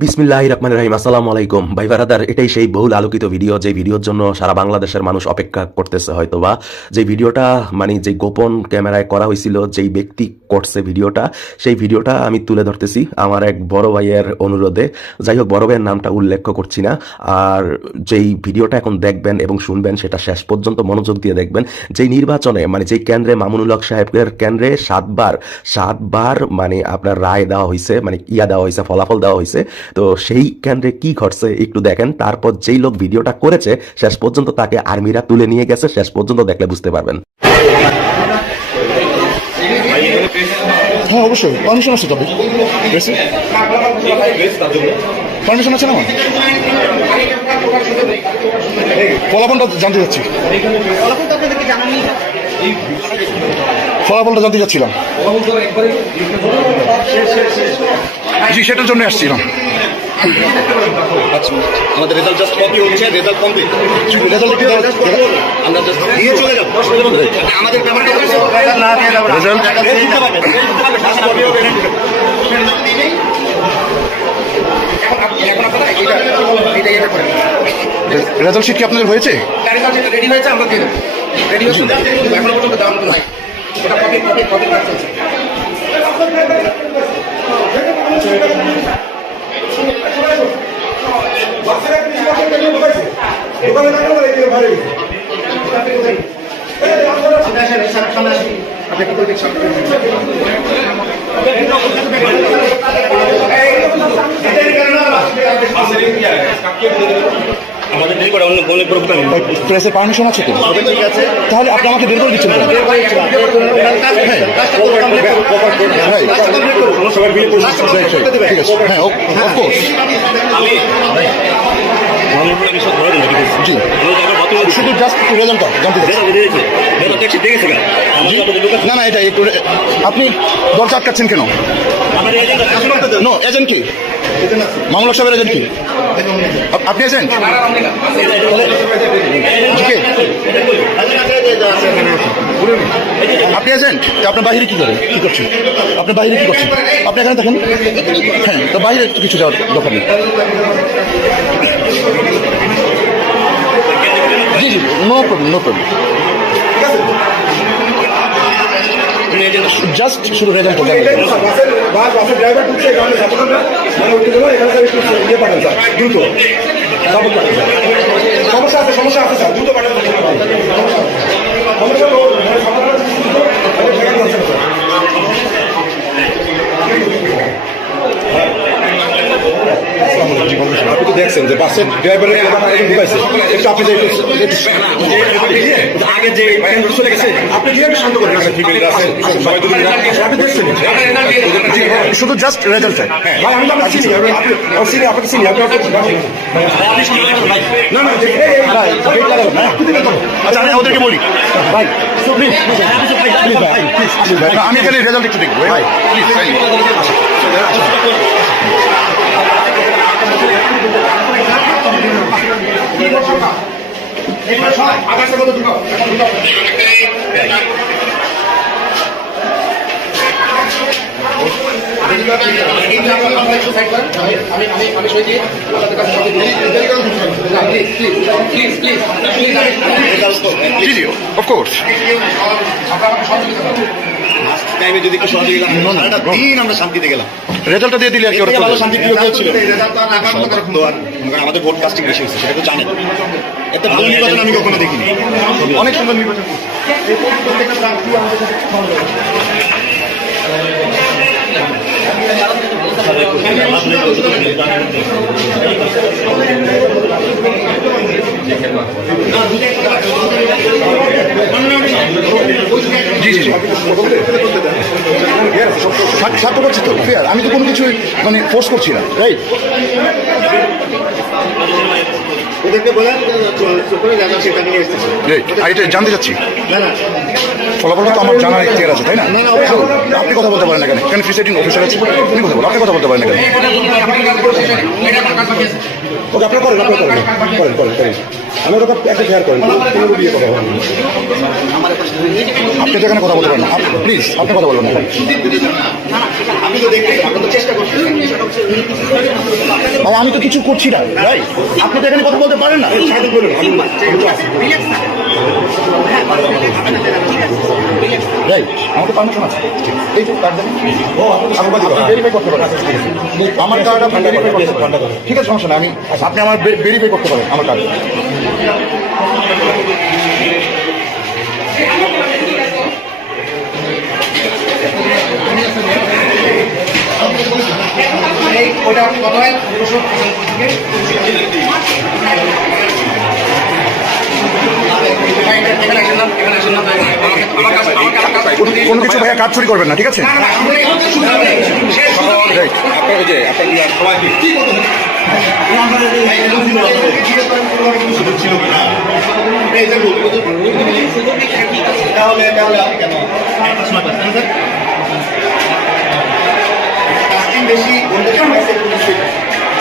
বিসমিল্লাহির রহমানির রহিম। আসসালামু আলাইকুম ভাই বারাদার। এটাই সেই বহুল আলোকিত ভিডিও, যে ভিডিওর জন্য সারা বাংলাদেশের মানুষ অপেক্ষা করতেছে হয়তোবা। যে ভিডিওটা মানে যে গোপন ক্যামেরায় করা হয়েছিল, যেই ব্যক্তি করছে ভিডিওটা, সেই ভিডিওটা আমি তুলে ধরতেছি আমার এক বড় ভাইয়ের অনুরোধে। যাই হোক, বড় ভাইয়ের নামটা উল্লেখ করছি না। আর যেই ভিডিওটা এখন দেখবেন এবং শুনবেন, সেটা শেষ পর্যন্ত মনোযোগ দিয়ে দেখবেন। যেই নির্বাচনে মানে যেই কেন্দ্রে মামুনুল হক সাহেবের কেন্দ্রে সাতবার মানে আপনার রায় দেওয়া হয়েছে, মানে দেওয়া হয়েছে, ফলাফল দেওয়া হয়েছে। তো সেই কেন্দ্রে কি ঘটছে একটু দেখেন। তারপর যেই লোক ভিডিওটা করেছে শেষ পর্যন্ত তাকে আর্মিরা তুলে নিয়ে গেছে, শেষ পর্যন্ত দেখলে বুঝতে পারবেন। হ্যাঁ অবশ্যই পারমিশন আছে, তবে পারমিশন আছে না আমার। ফলাফলটা জানতে যাচ্ছি, ফলাফলটা জানতে যাচ্ছিলাম। জি, সেটার জন্য আসছিলাম। আচ্ছা, আমাদের রেজাল্ট জাস্ট কপি হচ্ছে, রেজাল্ট কমপ্লিট। আমরা জাস্ট দিয়ে চলে যাব। আমাদের ব্যাপারটা হচ্ছে রেজাল্ট রেজাল্ট শিট কি আপনাদের হয়েছে? রেডি হয়েছে, আমরা দিয়ে দেবো। রেডি হচ্ছে, এখনো পর্যন্ত দাম নাই। ওটা কপি কপি কপি কাজ চলছে। আমাদের দেরি করে অন্য বলে প্রেসের পারমিশন আছে তো? ঠিক আছে, তাহলে আপনি আমাকে বের করে দিচ্ছেন কেন? ঠিক আছে, হ্যাঁ অফকোর্স। জি, শুধু জাস্ট রেজাল্টটা জানতে চাচ্ছি। না না, এটা একটু আপনি দরজা আটকাচ্ছেন কেন? নো, এজেন্ট কি? মামলা সাহেবের এজেন্ট কি? আপনি এজেন্ট? আপনি এজেন্ট? আপনার বাহিরে কি করেন, কি করছেন? আপনার বাহিরে কি করছেন? আপনি এখানে দেখেন। হ্যাঁ, তো বাহিরে কিছু যাওয়ার দরকার নেই। জি জি, no problem, no problem. Just শুধু রেজাল্ট ড্রাইভার ঢুকছে এখানে দ্রুত সমস্যা আছে স্যার, দ্রুত পাঠান। আপনি তো দেখছেন যে বাসের ড্রাইভারের ঢুকাইছে, একটু আপনি আগে যে চলে গেছে, আপনি কি একটু শান্ত করেন। আপনি দেখছেন শুধু জাস্ট রেজাল্ট চাই। ভাই, আমি তো আপনাকে চিনি, আপনাকে চিনি, আপনি না না আচ্ছা, আমি ওদেরকে বলি ভাই, প্লিজ প্লিজ ভাই, প্লিজ ভাই, আমি এখানে রেজাল্ট একটু দেখবো ভাই, প্লিজ ভাই। জি জি, অফকোর্স। টাইমে যদি একটু সহযোগিতা দিন, আমরা শান্তিতে গেলাম। রেজাল্টটা দিয়ে দিলে আর কি ওরা ভালো শান্তি প্রিয় ছিল। আমাদের ভোট কাস্টিং বেশি হয়েছে, সেটা তো জানেন। এত ভালো নির্বাচন আমি কখনো দেখিনি। অনেক সুন্দর নির্বাচন। জি জি, ছাত্র করছি তো ফেয়ার, আমি তো কোনো কিছু মানে ফোর্স করছি না, রাইট? এটা জানতে চাচ্ছি। ফলাফলটা তো আমার জানার ইতিহার আছে, তাই না? আপনি কথা বলতে পারেন না কেন? কেন প্রিসাইডিং অফিসার আছে, আপনি কথা বলেন, আপনি কথা বলতে পারেন না কেন? ওকে, আপনার করেন আমি ওটা একটা ফেয়ার করেন, দিয়ে কথা বলেন। আপনি তো এখানে কথা বলতে পারেন না, প্লিজ আপনি কথা বলবেন না। আমি তো দেখতে চেষ্টা করছি। ভাই আমি তো কিছু করছি না ভাই, আপনি তো এখানে কথা বলতে পারেন না। ভাই আমাকে পারমিশন আছে, এই যে কার্ড দেন, ভেরিফাই করতে পারেন আমার কার্ড, আপনি ভেরিফাই করতে পারেন, ঠিক আছে সমস্যা না, আপনি আমার ভেরিফাই করতে পারেন আমার কার্ড। ওটা কত হয় কোনো কিছু ভাইয়া কাজ চুরি করবেন না, ঠিক আছে?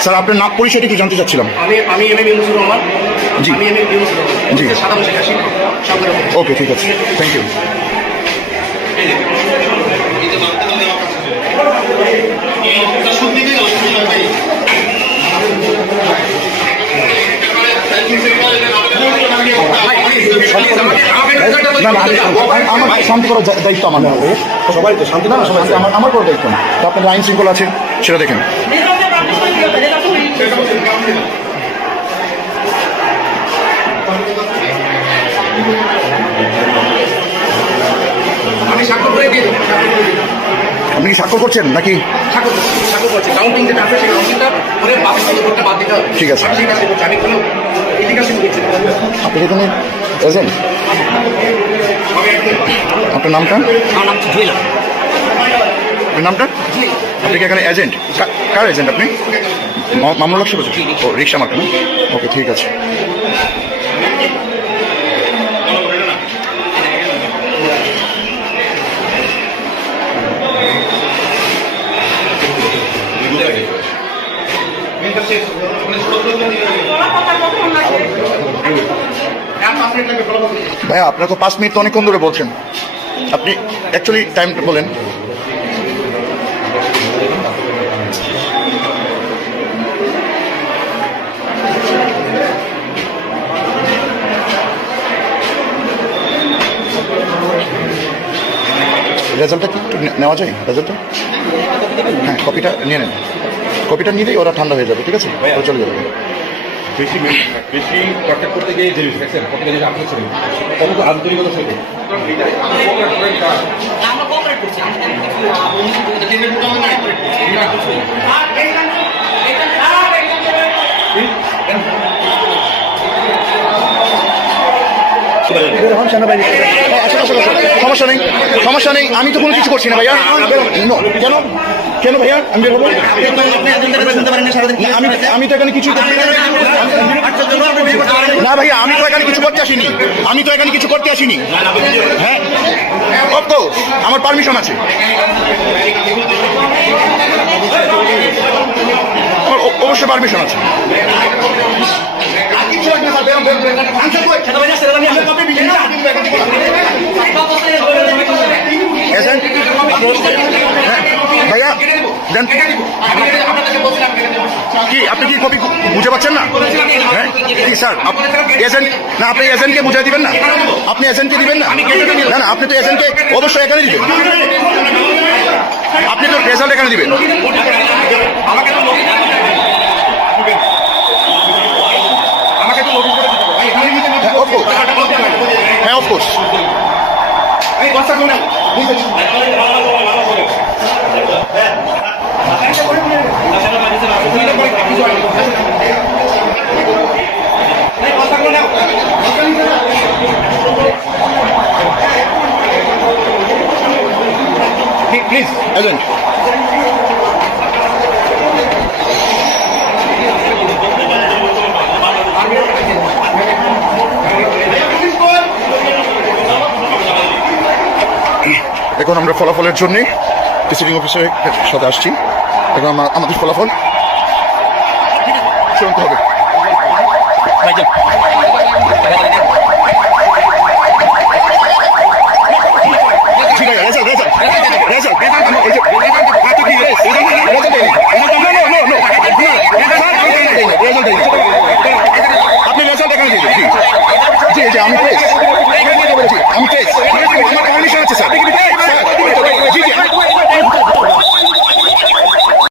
স্যার আপনার নাম পরিচয়টা একটু জানতে চাচ্ছিলাম। আমি এম এ ইউনুসুর রহমান। জি আমি এম এ ইউনুসুর রহমান। জি সাদা বসে কাশি সরকারের। ওকে ঠিক আছে, থ্যাংক ইউ। না না আমার শান্তি করার দায়িত্ব আমার না, সবাই তো শান্তি না না সবাই আমার করার দায়িত্ব না। তো আপনার আইন শৃঙ্খলা আছে সেটা দেখেন। আমি স্বাক্ষর করে দিয়ে দেবো। আপনি কি স্বাক্ষর করছেন নাকি? স্বাক্ষর করছি। কাউন্টিং যেটা আছে সেই কাউন্টিংটা করে বাকি ভোটটা বাদ দিতে হবে। ঠিক আছে। ঠিক আছে, আমি কোনো ইলিগাল শুরু করছি না। আপনি এখানে এজেন্ট? আপনার নামটা? আমার নাম জুয়েল। আপনার নামটা? আপনি কি এখানে এজেন্ট? কার এজেন্ট আপনি? মামলা শুরু করছেন? ও রিক্সা মার্কা না? ওকে ঠিক আছে। ভাইয়া আপনার তো 5 মিনিট তো অনেকক্ষণ ধরে বলছেন, আপনি অ্যাকচুয়ালি টাইমটা বলেন। রেজাল্টটা কি একটু নেওয়া যায়? রেজাল্টটা হ্যাঁ কপিটা নিয়ে নেন, কপিটা নিলেই ওরা ঠান্ডা হয়ে যাবে, ঠিক আছে? ওরা চলে যাবে। বেশি বেশি কন্ট্যাক্ট করতে গিয়ে যে দেখছেন কত জিনিস আপনি ছিলেন কত তো আন্তরিকতার সাথে আমরা কোঅপারেট করছি সমস্যা নেই, সমস্যা নেই, আমি তো কোনো কিছু করছি না ভাইয়া। কেন কেন ভাইয়া আমি বের হবো? আমি তো এখানে কিছু না ভাইয়া, আমি তো এখানে কিছু করতে আসিনি, আমি তো এখানে কিছু করতে আসিনি। হ্যাঁ অফকোর্স আমার পারমিশন আছে, আমার অবশ্যই পারমিশন আছে। ভাইয়া দেন কি আপনি কি কপি বুঝে পাচ্ছেন না? হ্যাঁ কি স্যার এজেন্ট না, আপনি এজেন্টকে বুঝাই দিবেন না? আপনি এজেন্টকে দিবেন না? না না আপনি তো এজেন্টকে অবশ্যই এখানে দিবেন, আপনি তো রেজাল্ট এখানে দিবেন। হ্যাঁ অফকোর্স। প্লিজ এজেন্ট এখন আমরা ফলাফলের জন্য প্রিসাইডিং অফিসারের সাথে আসছি। এখন আমাদের ফলাফল শুনতে হবে। ঠিক আছে রেজাল্ট রেজাল্ট রেজাল্ট জি জি জি জি জি আমি